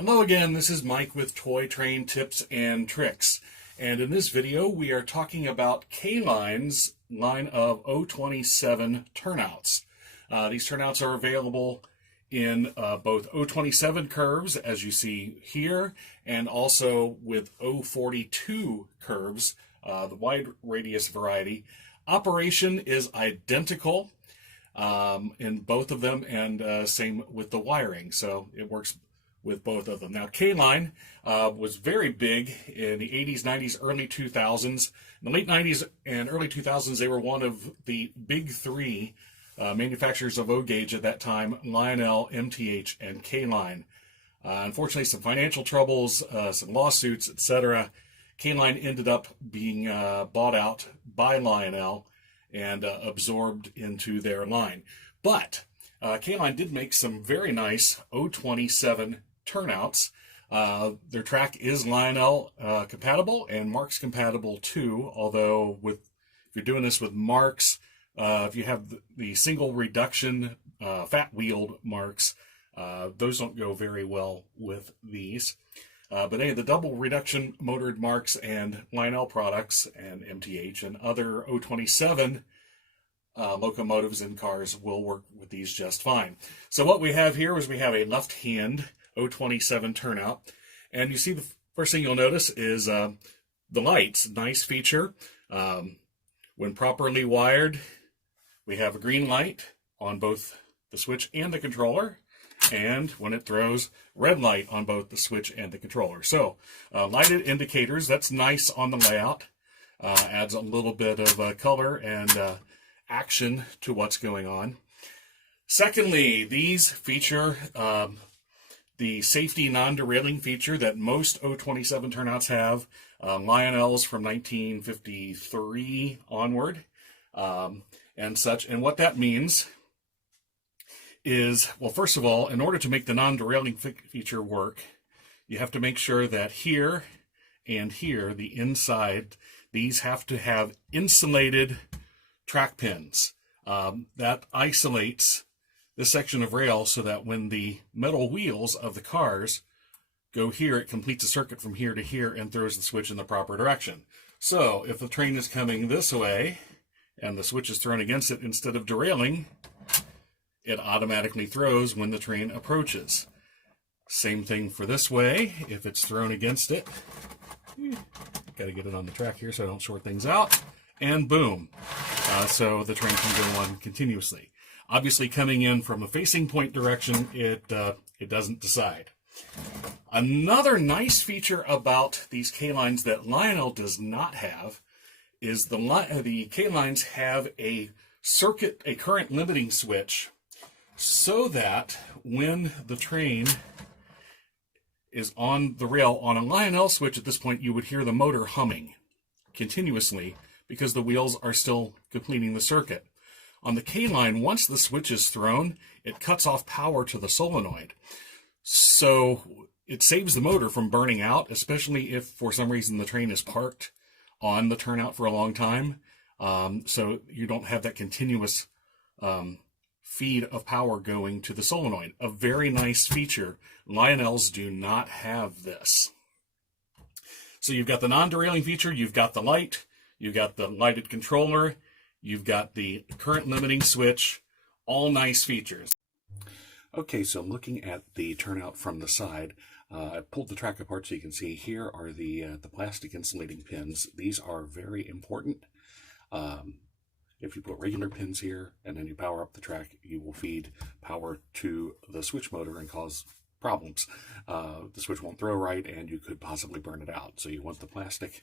Hello again, this is Mike with Toy Train Tips and Tricks. And in this video, we are talking about K-Line's line of O27 turnouts. These turnouts are available in both O27 curves, as you see here, and also with O42 curves, the wide radius variety. Operation is identical in both of them, and same with the wiring, so it works with both of them. Now, K-Line was very big in the 80s, 90s, early 2000s. In the late 90s and early 2000s, they were one of the big three manufacturers of O-Gauge at that time: Lionel, MTH, and K-Line. Unfortunately, some financial troubles, some lawsuits, etc. K-Line ended up being bought out by Lionel and absorbed into their line. But K-Line did make some very nice O27 turnouts. Their track is Lionel compatible and Marks compatible too, although if you're doing this with Marks, if you have the single reduction fat wheeled Marks, those don't go very well with these. But anyway, the double reduction motored Marks and Lionel products and MTH and other O27 locomotives and cars will work with these just fine. So what we have here is we have a left-hand O27 turnout, and you see the first thing you'll notice is the lights. Nice feature. When properly wired, we have a green light on both the switch and the controller, and when it throws, red light on both the switch and the controller. So lighted indicators, that's nice on the layout. Adds a little bit of color and action to what's going on. Secondly, these feature the safety non-derailing feature that most O27 turnouts have. Lionel's from 1953 onward and such. And what that means is, well, first of all, in order to make the non-derailing feature work, you have to make sure that here and here, the inside, these have to have insulated track pins. That isolates this section of rail so that when the metal wheels of the cars go here, it completes a circuit from here to here and throws the switch in the proper direction. So if the train is coming this way and the switch is thrown against it, instead of derailing, it automatically throws when the train approaches. Same thing for this way. If it's thrown against it, got to get it on the track here so I don't short things out, and boom. So the train can go on continuously. Obviously, coming in from a facing point direction, it doesn't decide. Another nice feature about these K-Lines that Lionel does not have is the K-Lines have a current limiting switch, so that when the train is on the rail on a Lionel switch, at this point you would hear the motor humming continuously because the wheels are still completing the circuit. On the K-Line, once the switch is thrown, it cuts off power to the solenoid. So it saves the motor from burning out, especially if for some reason the train is parked on the turnout for a long time. So you don't have that continuous feed of power going to the solenoid. A very nice feature. Lionel's do not have this. So you've got the non-derailing feature, you've got the light, you've got the lighted controller, you've got the current limiting switch, all nice features. Okay, so I'm looking at the turnout from the side. I pulled the track apart so you can see here are the plastic insulating pins. These are very important. If you put regular pins here and then you power up the track, you will feed power to the switch motor and cause problems. The switch won't throw right and you could possibly burn it out. So you want the plastic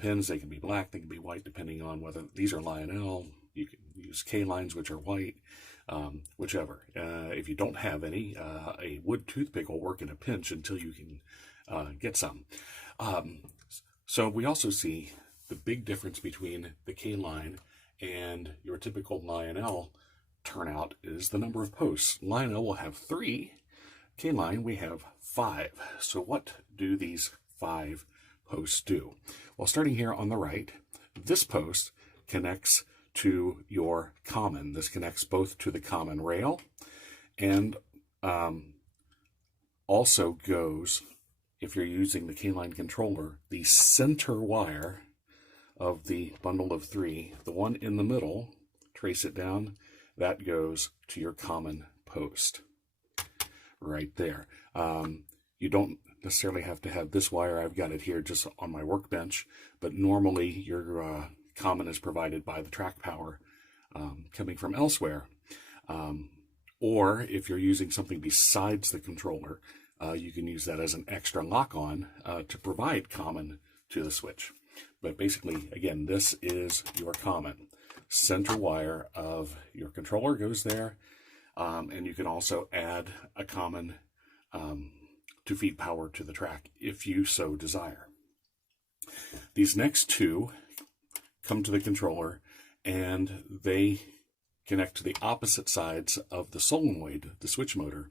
pins. They can be black, they can be white, depending on whether these are Lionel. You can use K-Lines, which are white, whichever. If you don't have any, a wood toothpick will work in a pinch until you can get some. So we also see the big difference between the K-Line and your typical Lionel turnout is the number of posts. Lionel will have 3. K-Line, we have 5. So what do these 5 posts do? Well, starting here on the right, this post connects to your common. This connects both to the common rail and also goes, if you're using the K-line controller, the center wire of the bundle of 3, the one in the middle, trace it down, that goes to your common post right there. You don't necessarily have to have this wire. I've got it here just on my workbench, but normally your common is provided by the track power coming from elsewhere. Or if you're using something besides the controller, you can use that as an extra lock-on to provide common to the switch. But basically, again, this is your common. Center wire of your controller goes there, and you can also add a common to feed power to the track if you so desire. These next two come to the controller, and they connect to the opposite sides of the solenoid, the switch motor,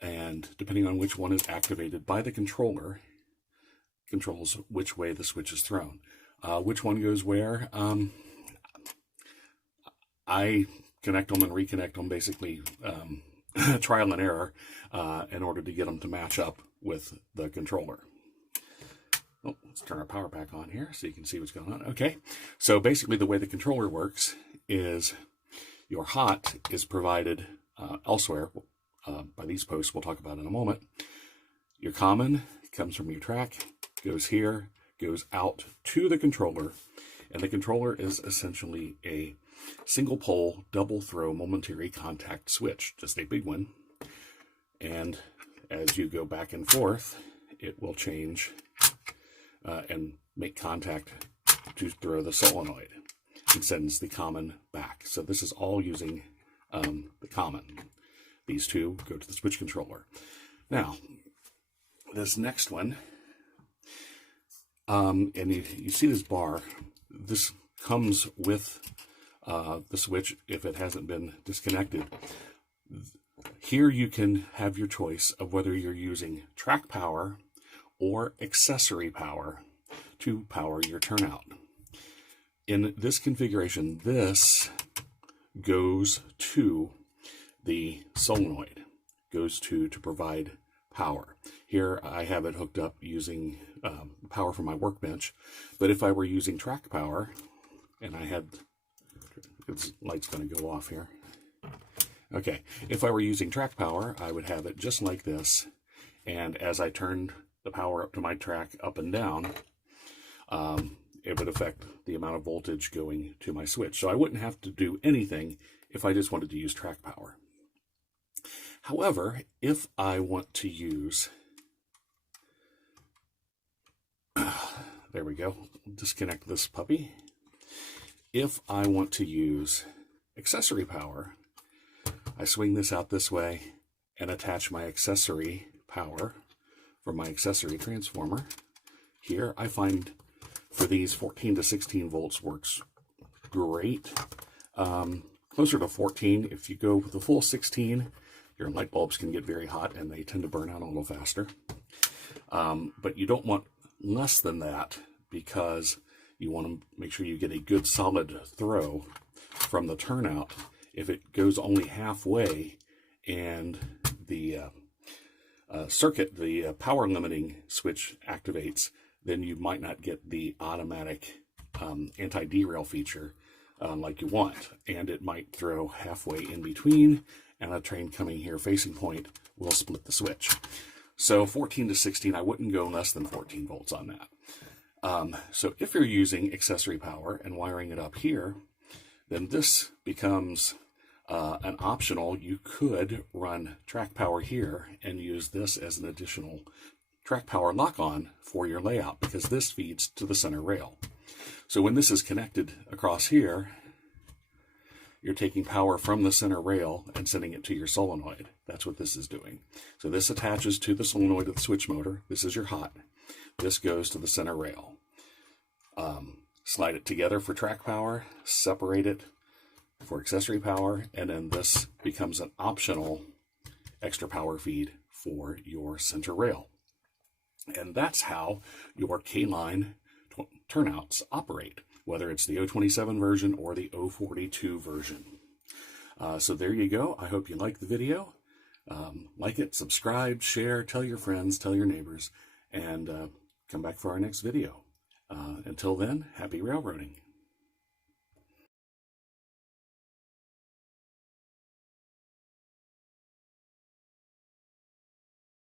and depending on which one is activated by the controller, controls which way the switch is thrown. Which one goes where? I connect them and reconnect them, basically trial and error, in order to get them to match up with the controller. Oh, let's turn our power back on here so you can see what's going on. Okay, so basically the way the controller works is your hot is provided elsewhere by these posts we'll talk about in a moment. Your common comes from your track, goes here, goes out to the controller, and the controller is essentially a single pole, double throw momentary contact switch, just a big one. And as you go back and forth, it will change and make contact to throw the solenoid and sends the common back. So this is all using the common. These two go to the switch controller. Now, this next one, and you see this bar, this comes with the switch if it hasn't been disconnected. Here you can have your choice of whether you're using track power or accessory power to power your turnout. In this configuration, this goes to the solenoid, goes to provide power. Here I have it hooked up using power from my workbench, but if I were using track power, and I had, this light's going to go off here. Okay, if I were using track power, I would have it just like this, and as I turned the power up to my track up and down, it would affect the amount of voltage going to my switch. So I wouldn't have to do anything if I just wanted to use track power. However, if I want to use, there we go, disconnect this puppy. If I want to use accessory power, I swing this out this way and attach my accessory power from my accessory transformer. Here I find for these 14 to 16 volts works great. Closer to 14. If you go with the full 16, your light bulbs can get very hot and they tend to burn out a little faster. But you don't want less than that because you want to make sure you get a good solid throw from the turnout. If it goes only halfway and the circuit, the power limiting switch activates, then you might not get the automatic anti-derail feature like you want. And it might throw halfway in between, and a train coming here facing point will split the switch. So 14 to 16, I wouldn't go less than 14 volts on that. So if you're using accessory power and wiring it up here, then this becomes an optional. You could run track power here and use this as an additional track power lock-on for your layout, because this feeds to the center rail. So when this is connected across here, you're taking power from the center rail and sending it to your solenoid. That's what this is doing. So this attaches to the solenoid of the switch motor. This is your hot. This goes to the center rail. Slide it together for track power, separate it for accessory power, and then this becomes an optional extra power feed for your center rail. And that's how your K-line turnouts operate, whether it's the O27 version or the O42 version. So there you go. I hope you liked the video. Like it, subscribe, share, tell your friends, tell your neighbors, and come back for our next video. Until then, happy railroading.